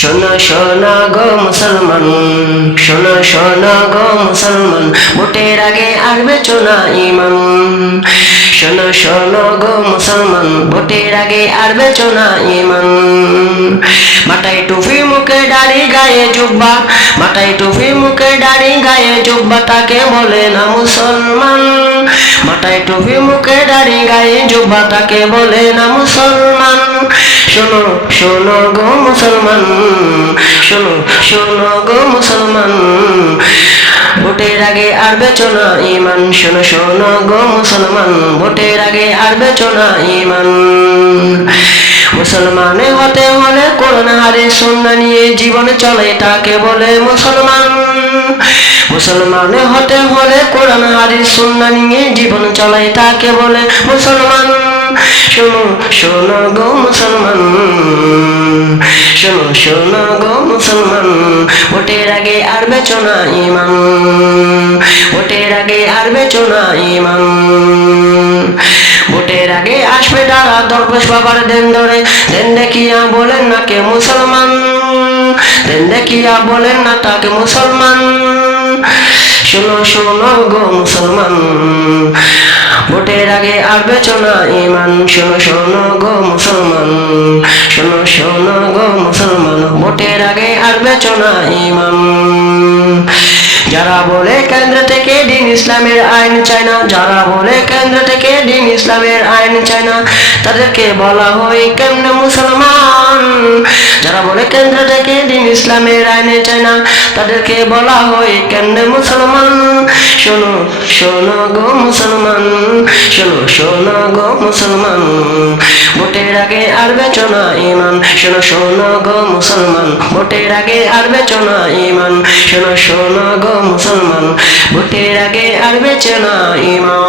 শোনো শোনা গো মুসলমান শোনো শোনা গো মুসলমান ভোটের আগে আসবে চোনা ইমান। শোনো শোনো গো মুসলমান, ভোটের আগে আসবে চোনা ইমান। মাথায় টুপি, মুখে দাড়ি, গায়ে জুব্বা। মাথায় টুপি, মুখে দাড়ি, গায়ে জুব্বা, তাকে বলে না মুসলমান। মাথায় টুপি, মুখে দাড়ি, গায়ে জুব্বা, তাকে বলে না মুসলমান। শোনো শোনো গো মুসলমান, শোনো শোনো গো মুসলমান। ভোটের আগে আর বেচনা ইমান শোনো শোনো গো মুসলমান, ভোটের আগে আর বেচনা ইমান মুসলমানে হতে হলে কোরআন হারে সুন্না নিয়ে জীবন চলে, তাকে বলে মুসলমান। মুসলমানে হতে হলে কোরআন হারে সুন্না নিয়ে জীবন চলে, তাকে বলে মুসলমান। শোনো শোনো গো মুসলমান, শোনো শোনো গো মুসলমান, ভোটের আগে আর বেচনা ইমান, ভোটের আগে আর বেচনা ইমান। ভোটের আগে আসবে দাঁড়া দরবেশ বাবার দেন ধরে, দেন দেখিয়া বলেন না কে মুসলমান, দেন দেখিয়া বলেন না তাকে মুসলমান। শোনো শোনো গো মুসলমান ভোটের আগে আর বেচনা ইমান, শোনো শোনো গো মুসলমান, শোনো শোনো গো মুসলমান, ভোটের আগে আর বেচনা ইমান। যারা বলে কেন্দ্র থেকে দিন ইসলামের আইন চায় না, যারা বলে কেন্দ্র থেকে দিন ইসলামের আইন চায় না, তাদেরকে বলা হয় কেমনে মুসলমান? কেন্দ্র থেকে দিন ইসলামের আইনে চায় না তাদেরকে বলা হয় কেমনে মুসলমান। শোনো শোনো গো মুসলমান, শোনো শোনো গো মুসলমান। ভোটের আগে আর বেচনা ইমান। শোনো শোনো গো মুসলমান। ভোটের আগে আর বেচনা ইমান। শোনো শোনো গো মুসলমান। ভোটের আগে আর বেচনা ইমান।